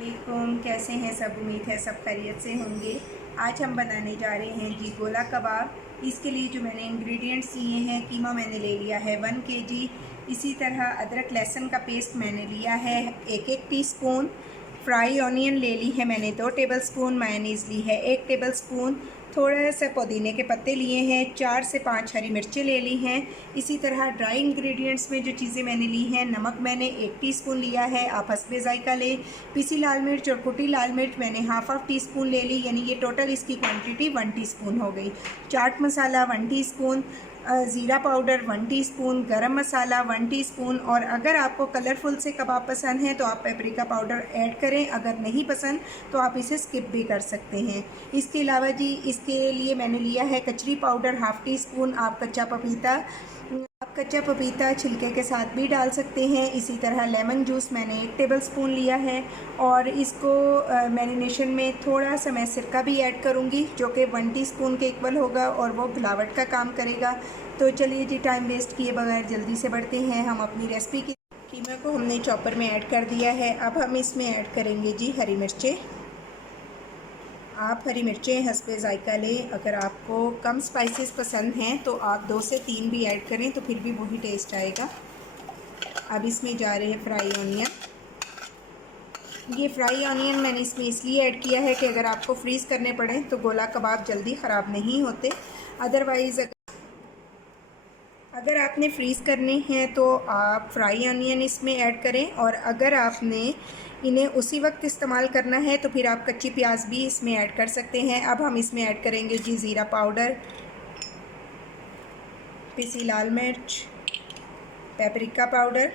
वालेकुम, कैसे हैं सब। उम्मीद है सब खैरियत से होंगे। आज हम बनाने जा रहे हैं जी गोला कबाब। इसके लिए जो मैंने इंग्रेडिएंट्स लिए हैं, कीमा मैंने ले लिया है 1 केजी। इसी तरह अदरक लहसुन का पेस्ट मैंने लिया है 1-1 टीस्पून। फ्राई ऑनियन ले ली है मैंने 2 टेबलस्पून। मायोनीज़ ली है 1 टेबलस्पून। थोड़ा सा पुदीने के पत्ते लिए हैं, 4 से 5 हरी मिर्चें ले ली हैं। इसी तरह ड्राई इंग्रेडिएंट्स में जो चीज़ें मैंने ली हैं, नमक मैंने 1 टीस्पून लिया है, आप हस्बे ज़ायका लें। पिसी लाल मिर्च और कुटी लाल मिर्च मैंने हाफ टीस्पून ले ली, यानी ये टोटल इसकी क्वांटिटी 1 टीस्पून हो गई। चाट मसाला 1 टीस्पून, ज़ीरा पाउडर 1 टीस्पून, गरम मसाला 1 टीस्पून। और अगर आपको कलरफुल से कबाब पसंद है तो आप पेपरिका पाउडर ऐड करें, अगर नहीं पसंद तो आप इसे स्किप भी कर सकते हैं। इसके अलावा जी इसके लिए मैंने लिया है कचरी पाउडर हाफ टीस्पून। आप कच्चा पपीता छिलके के साथ भी डाल सकते हैं। इसी तरह लेमन जूस मैंने 1 टेबलस्पून लिया है। और इसको मैरिनेशन में थोड़ा सा मैं सिरका भी ऐड करूँगी, जो कि 1 टीस्पून के इक्वल होगा और वो गिलावट का काम करेगा। तो चलिए जी, टाइम वेस्ट किए बगैर जल्दी से बढ़ते हैं हम अपनी रेसिपी की। कीमा को हमने चॉपर में ऐड कर दिया है। अब हम इसमें ऐड करेंगे जी हरी मिर्चें। आप हरी मिर्चें हस्बे ज़ायका लें। अगर आपको कम स्पाइसेस पसंद हैं तो आप 2 से 3 भी ऐड करें तो फिर भी वही टेस्ट आएगा। अब इसमें जा रहे हैं फ्राई ऑनियन। ये फ्राई ऑनियन मैंने इसमें इसलिए ऐड किया है कि अगर आपको फ्रीज़ करने पड़े तो गोला कबाब जल्दी ख़राब नहीं होते। अदरवाइज़ अगर आपने फ्रीज़ करने हैं तो आप फ्राई ऑनियन इसमें ऐड करें, और अगर आपने इन्हें उसी वक्त इस्तेमाल करना है तो फिर आप कच्ची प्याज भी इसमें ऐड कर सकते हैं। अब हम इसमें ऐड करेंगे जी ज़ीरा पाउडर, पिसी लाल मिर्च, पेपरिका पाउडर,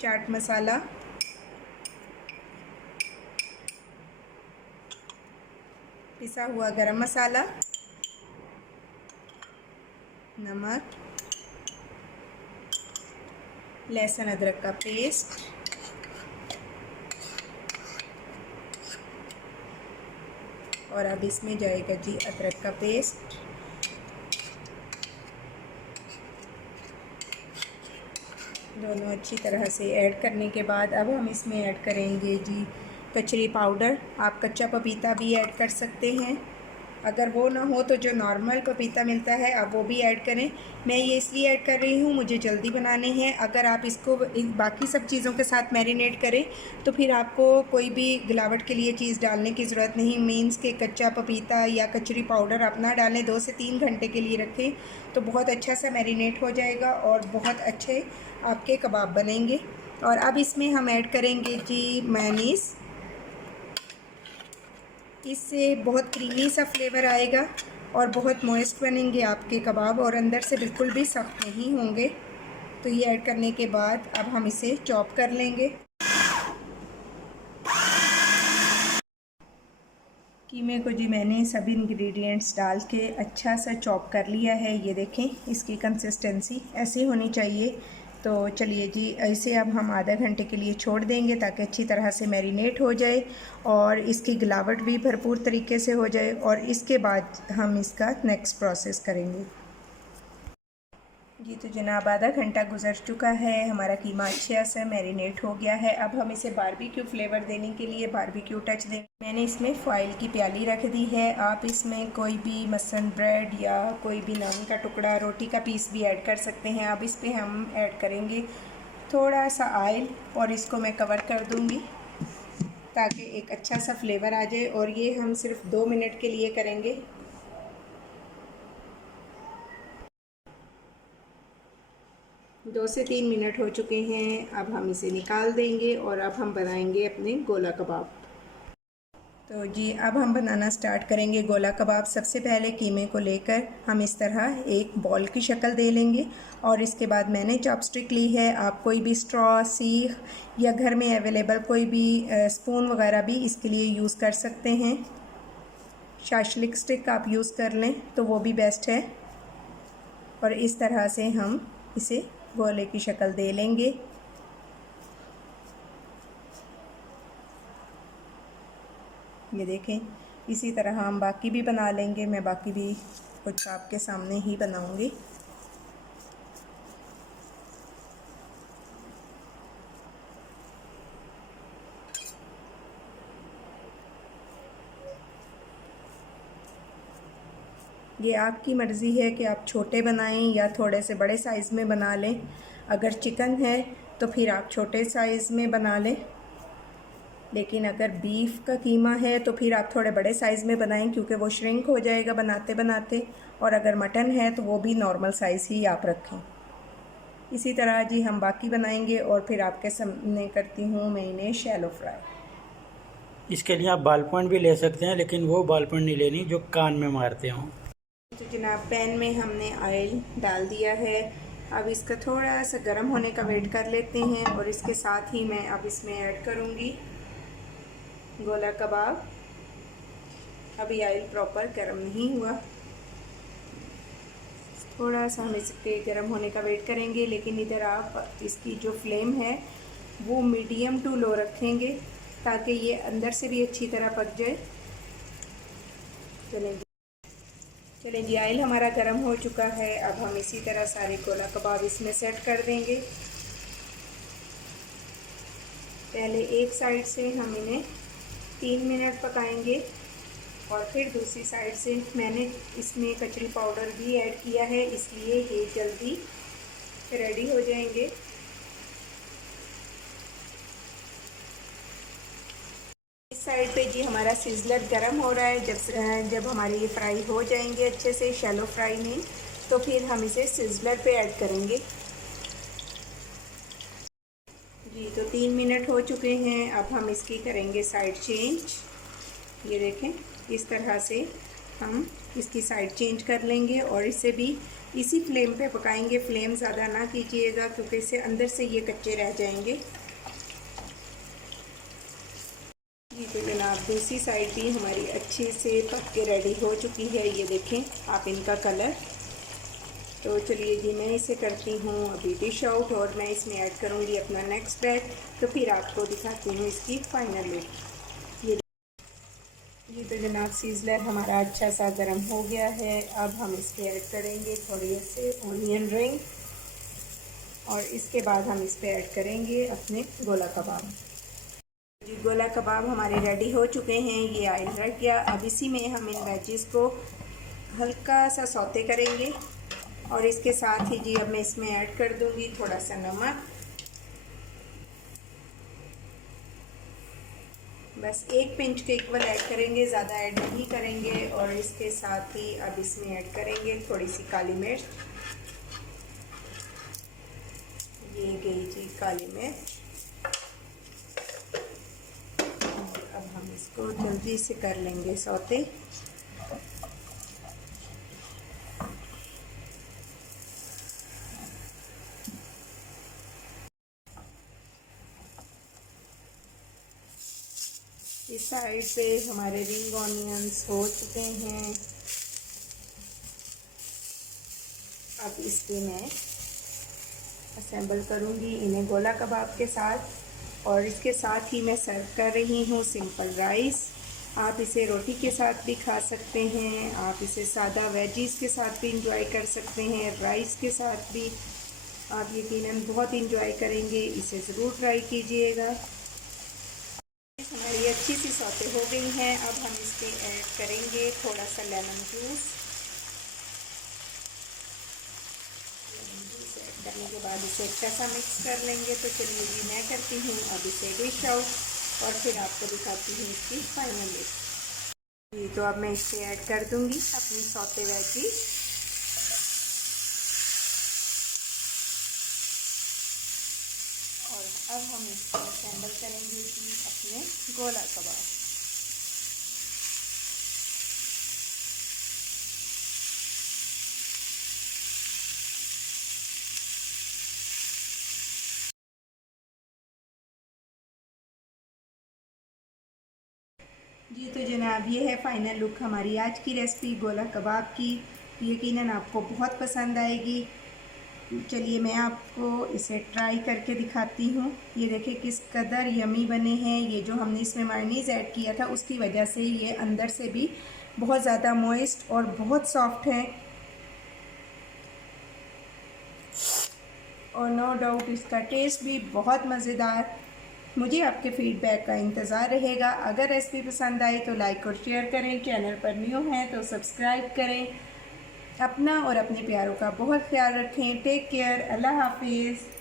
चाट मसाला, पिसा हुआ गरम मसाला, नमक, लहसुन अदरक का पेस्ट, और अब इसमें जाएगा जी अदरक का पेस्ट। दोनों अच्छी तरह से ऐड करने के बाद अब हम इसमें ऐड करेंगे जी कचरी पाउडर। आप कच्चा पपीता भी ऐड कर सकते हैं, अगर वो ना हो तो जो नॉर्मल पपीता मिलता है आप वो भी ऐड करें। मैं ये इसलिए ऐड कर रही हूँ, मुझे जल्दी बनाने हैं। अगर आप इसको बाकी सब चीज़ों के साथ मैरिनेट करें तो फिर आपको कोई भी गिलावट के लिए चीज़ डालने की ज़रूरत नहीं। मीन्स के कच्चा पपीता या कचरी पाउडर आप ना डालें, 2 से 3 घंटे के लिए रखें तो बहुत अच्छा सा मैरिनेट हो जाएगा और बहुत अच्छे आपके कबाब बनेंगे। और अब इसमें हम ऐड करेंगे जी मेयोनीज़। इससे बहुत क्रीमी सा फ्लेवर आएगा और बहुत मॉइस्ट बनेंगे आपके कबाब, और अंदर से बिल्कुल भी सख्त नहीं होंगे। तो ये ऐड करने के बाद अब हम इसे चॉप कर लेंगे। कीमे को जी मैंने सभी इंग्रेडिएंट्स डाल के अच्छा सा चॉप कर लिया है। ये देखें, इसकी कंसिस्टेंसी ऐसी होनी चाहिए। तो चलिए जी, इसे अब हम आधा घंटे के लिए छोड़ देंगे ताकि अच्छी तरह से मैरिनेट हो जाए और इसकी गिलावट भी भरपूर तरीके से हो जाए, और इसके बाद हम इसका नेक्स्ट प्रोसेस करेंगे। जी तो जनाब, आधा घंटा गुजर चुका है, हमारा कीमा अच्छे से मैरिनेट हो गया है। अब हम इसे बारबेक्यू फ्लेवर देने के लिए बारबेक्यू टच दें। मैंने इसमें फॉइल की प्याली रख दी है। आप इसमें कोई भी मसलन ब्रेड या कोई भी नान का टुकड़ा, रोटी का पीस भी ऐड कर सकते हैं। अब इस पर हम ऐड करेंगे थोड़ा सा ऑयल और इसको मैं कवर कर दूँगी ताकि एक अच्छा सा फ्लेवर आ जाए। और ये हम सिर्फ 2 मिनट के लिए करेंगे। 2 से 3 मिनट हो चुके हैं। अब हम इसे निकाल देंगे और अब हम बनाएंगे अपने गोला कबाब। तो जी अब हम बनाना स्टार्ट करेंगे गोला कबाब। सबसे पहले कीमे को लेकर हम इस तरह एक बॉल की शक्ल दे लेंगे, और इसके बाद मैंने चॉपस्टिक ली है। आप कोई भी स्ट्रॉ, सीख या घर में अवेलेबल कोई भी स्पून वगैरह भी इसके लिए यूज़ कर सकते हैं। शाशलिक स्टिक आप यूज़ कर लें तो वो भी बेस्ट है। और इस तरह से हम इसे गोले की शक्ल दे लेंगे। ये देखें, इसी तरह हम बाकी भी बना लेंगे। मैं बाकी भी कुछ आपके सामने ही बनाऊंगी। ये आपकी मर्ज़ी है कि आप छोटे बनाएं या थोड़े से बड़े साइज़ में बना लें। अगर चिकन है तो फिर आप छोटे साइज़ में बना लें, लेकिन अगर बीफ का कीमा है तो फिर आप थोड़े बड़े साइज़ में बनाएं क्योंकि वो श्रिंक हो जाएगा बनाते बनाते। और अगर मटन है तो वो भी नॉर्मल साइज़ ही आप रखें। इसी तरह जी हम बाकी बनाएंगे और फिर आपके सामने करती हूँ मैं इन्हें शैलो फ्राई। इसके लिए आप बाल पॉइंट भी ले सकते हैं, लेकिन वो बाल पॉइंट नहीं लेनी जो कान में मारते हों। तो जनाब पैन में हमने ऑयल डाल दिया है। अब इसका थोड़ा सा गर्म होने का वेट कर लेते हैं और इसके साथ ही मैं अब इसमें ऐड करूँगी गोला कबाब। अभी ऑयल प्रॉपर गर्म नहीं हुआ, थोड़ा सा हम इसके गर्म होने का वेट करेंगे, लेकिन इधर आप इसकी जो फ्लेम है वो मीडियम टू लो रखेंगे ताकि ये अंदर से भी अच्छी तरह पक जाए। चलें जी, ऑयल हमारा गर्म हो चुका है। अब हम इसी तरह सारे गोला कबाब इसमें सेट कर देंगे। पहले एक साइड से हम इन्हें 3 मिनट पकाएंगे और फिर दूसरी साइड से मैंने इसमें कचरी पाउडर भी ऐड किया है, इसलिए ये जल्दी रेडी हो जाएंगे। इस साइड पे जी हमारा सिजलर गरम हो रहा है। जब हमारे ये फ्राई हो जाएंगे अच्छे से शैलो फ्राई में, तो फिर हम इसे सिजलर पे ऐड करेंगे। जी तो 3 मिनट हो चुके हैं। अब हम इसकी करेंगे साइड चेंज। ये देखें, इस तरह से हम इसकी साइड चेंज कर लेंगे और इसे भी इसी फ्लेम पे पकाएंगे। फ्लेम ज़्यादा ना कीजिएगा क्योंकि इससे अंदर से ये कच्चे रह जाएंगे। जी तो जनाब दूसरी साइड भी हमारी अच्छे से पक के रेडी हो चुकी है। ये देखें आप इनका कलर। तो चलिए जी मैं इसे करती हूँ अभी डिश आउट और मैं इसमें ऐड करूँगी अपना नेक्स्ट बैच। तो फिर आपको दिखाती हूँ इसकी फाइनल लुक। ये तो जनाब सीजलर हमारा अच्छा सा गर्म हो गया है। अब हम इसके ऐड करेंगे थोड़ी से ऑनियन रिंग और इसके बाद हम इस पर ऐड करेंगे अपने गोला कबाब। जी गोला कबाब हमारे रेडी हो चुके हैं। ये ऑयल रख गया। अब इसी में हम इन वेजिस को हल्का सा सौते करेंगे और इसके साथ ही जी अब मैं इसमें ऐड कर दूंगी थोड़ा सा नमक। बस 1 पिंच के इक्वल ऐड करेंगे, ज़्यादा ऐड नहीं करेंगे। और इसके साथ ही अब इसमें ऐड करेंगे थोड़ी सी काली मिर्च। ये गई जी काली मिर्च। और अब हम इसको जल्दी से कर लेंगे सौते। इस साइड पे हमारे रिंग ऑनियंस हो चुके हैं। अब इस पे मैं असेंबल करूँगी इन्हें गोला कबाब के साथ और इसके साथ ही मैं सर्व कर रही हूँ सिंपल राइस। आप इसे रोटी के साथ भी खा सकते हैं, आप इसे सादा वेजीज़ के साथ भी इंजॉय कर सकते हैं, राइस के साथ भी आप यकीनन बहुत इंजॉय करेंगे। इसे ज़रूर ट्राई कीजिएगा। हमारी अच्छी सी सौते हो गई हैं। अब हम इसके ऐड करेंगे थोड़ा सा लेमन जूस। ऐड करने के बाद इसे अच्छा सा मिक्स कर लेंगे। तो चलिए जी मैं करती हूँ अब इसे डिश आउट और फिर आपको दिखाती हूँ इसकी फाइनल लुक। जी तो अब मैं इसे ऐड कर दूँगी अपनी सौते वेजी। और अब हम इसको असेंबल करेंगे कि अपने गोला कबाब। जी तो जनाब ये है फ़ाइनल लुक हमारी आज की रेसिपी गोला कबाब की। यकीनन आपको बहुत पसंद आएगी। चलिए मैं आपको इसे ट्राई करके दिखाती हूँ। ये देखिए किस कदर यमी बने हैं। ये जो हमने इसमें मायोनीज़ ऐड किया था उसकी वजह से ये अंदर से भी बहुत ज़्यादा मॉइस्ट और बहुत सॉफ्ट है। और नो डाउट इसका टेस्ट भी बहुत मज़ेदार। मुझे आपके फ़ीडबैक का इंतज़ार रहेगा। अगर रेसिपी पसंद आए तो लाइक और शेयर करें, चैनल पर न्यू हैं तो सब्सक्राइब करें। अपना और अपने प्यारों का बहुत ख्याल रखें। Take care. अल्लाह हाफिज़।